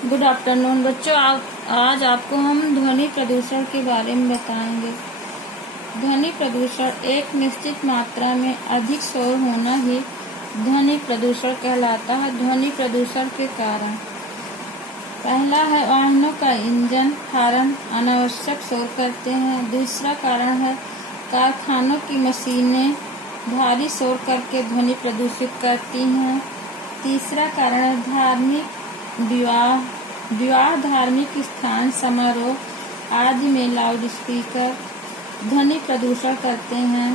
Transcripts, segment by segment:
Good afternoon बच्चों। आज आपको हम ध्वनि प्रदूषण के बारे में बताएंगे। ध्वनि प्रदूषण एक निश्चित मात्रा में अधिक शोर होना ही ध्वनि प्रदूषण कहलाता है। ध्वनि प्रदूषण के कारण पहला है वाहनों का इंजन हॉर्न अनावश्यक शोर करते हैं। दूसरा कारण है कारखानों की मशीनें भारी शोर करके ध्वनि प्रदूषित करती हैं। तीसरा कारण है धार्मिक विवाह धार्मिक स्थान समारोह आदि में लाउड स्पीकर ध्वनि प्रदूषण करते हैं।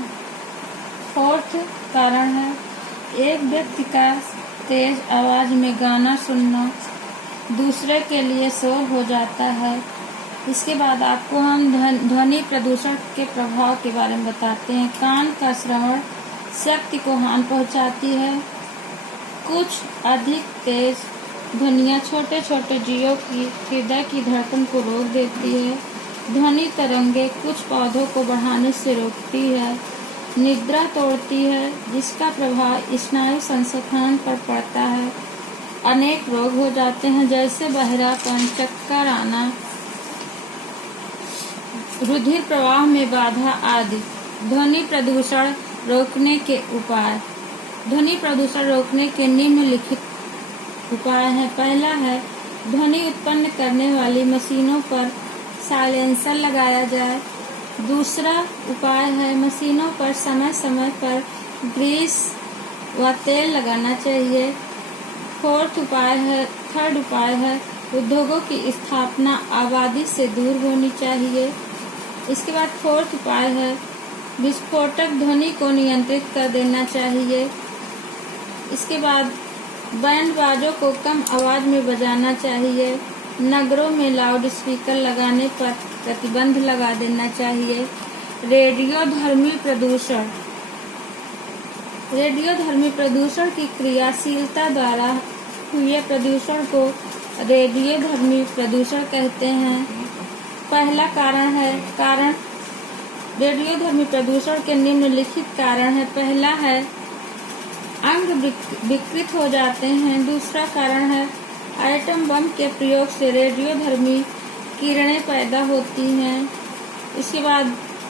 फोर्थ कारण है एक व्यक्ति का तेज आवाज में गाना सुनना दूसरे के लिए शोर हो जाता है। इसके बाद आपको हम ध्वनि प्रदूषण के प्रभाव के बारे में बताते हैं। कान का श्रवण शक्ति को हानि पहुंचाती है। कुछ अधिक तेज ध्वनियाँ छोटे छोटे जीवों की हृदय की धड़कन को रोक देती है। ध्वनि तरंगे कुछ पौधों को बढ़ाने से रोकती है। निद्रा तोड़ती है, जिसका प्रभाव स्नायु संस्थान पर पड़ता है। अनेक रोग हो जाते हैं, जैसे बहरापन, चक्कर आना, रुधिर प्रवाह में बाधा आदि। ध्वनि प्रदूषण रोकने के उपाय। ध्वनि प्रदूषण रोकने के निम्नलिखित उपाय है। पहला है ध्वनि उत्पन्न करने वाली मशीनों पर साइलेंसर लगाया जाए। दूसरा उपाय है मशीनों पर समय समय पर ग्रीस व तेल लगाना चाहिए। थर्ड उपाय है उद्योगों की स्थापना आबादी से दूर होनी चाहिए। इसके बाद फोर्थ उपाय है विस्फोटक ध्वनि को नियंत्रित कर देना चाहिए। इसके बाद बैंड बाजों को कम आवाज में बजाना चाहिए। नगरों में लाउड स्पीकर लगाने पर प्रतिबंध लगा देना चाहिए। रेडियोधर्मी प्रदूषण की क्रियाशीलता द्वारा हुए प्रदूषण को रेडियोधर्मी प्रदूषण कहते हैं। पहला कारण रेडियोधर्मी प्रदूषण के निम्नलिखित कारण है। पहला है अंग विकृत हो जाते हैं। दूसरा कारण है एटम बम के प्रयोग से रेडियोधर्मी किरणें पैदा होती हैं। इसके बाद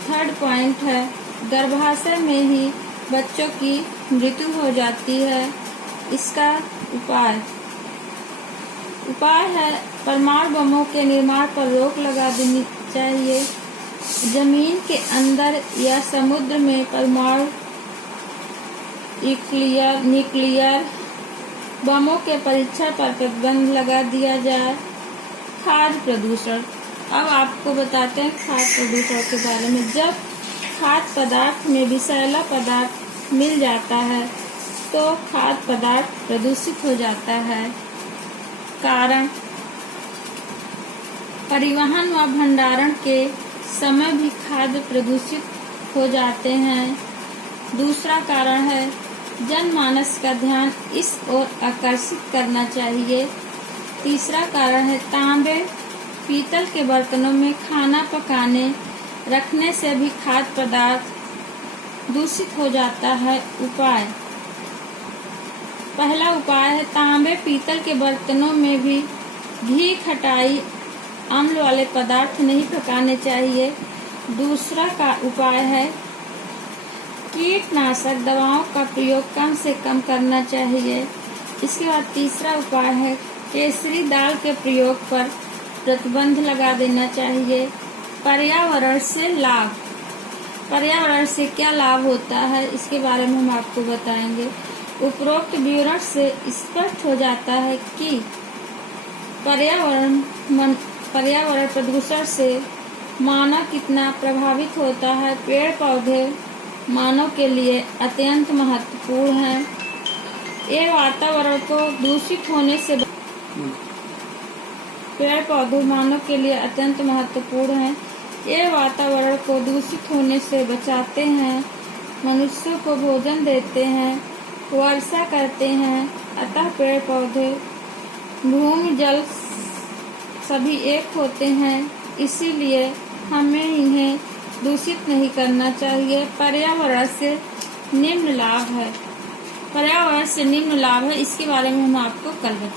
थर्ड पॉइंट है गर्भाशय में ही बच्चों की मृत्यु हो जाती है। इसका उपाय है परमाणु बमों के निर्माण पर रोक लगा देनी चाहिए। जमीन के अंदर या समुद्र में परमाणु न्यूक्लियर बमों के परीक्षण पर प्रतिबंध लगा दिया जाए। खाद्य प्रदूषण। अब आपको बताते हैं खाद्य प्रदूषण के बारे में। जब खाद्य पदार्थ में विषैला पदार्थ मिल जाता है तो खाद्य पदार्थ प्रदूषित हो जाता है। कारण परिवहन व भंडारण के समय भी खाद्य प्रदूषित हो जाते हैं। दूसरा कारण है जनमानस का ध्यान इस ओर आकर्षित करना चाहिए। तीसरा कारण है तांबे पीतल के बर्तनों में खाना पकाने रखने से भी खाद्य पदार्थ दूषित हो जाता है। पहला उपाय है तांबे पीतल के बर्तनों में भी घी खटाई अम्ल वाले पदार्थ नहीं पकाने चाहिए। दूसरा का उपाय है कीटनाशक दवाओं का प्रयोग कम से कम करना चाहिए। इसके बाद तीसरा उपाय है केसरी दाल के प्रयोग पर प्रतिबंध लगा देना चाहिए। पर्यावरण से क्या लाभ होता है, इसके बारे में हम आपको बताएंगे। उपरोक्त विवरण से स्पष्ट हो जाता है कि पर्यावरण प्रदूषण से मानव कितना प्रभावित होता है। पेड़ पौधे मानव के लिए अत्यंत महत्वपूर्ण हैं। ये वातावरण को दूषित होने से पेड़ पौधे मानव के लिए अत्यंत महत्वपूर्ण हैं। ये वातावरण को दूषित होने से बचाते हैं, मनुष्यों को भोजन देते हैं, वर्षा करते हैं। अतः पेड़ पौधे भूमि जल सभी एक होते हैं, इसीलिए हमें इन्हें दूषित नहीं करना चाहिए। पर्यावरण से निम्न लाभ है, इसके बारे में हम आपको कल बताएंगे।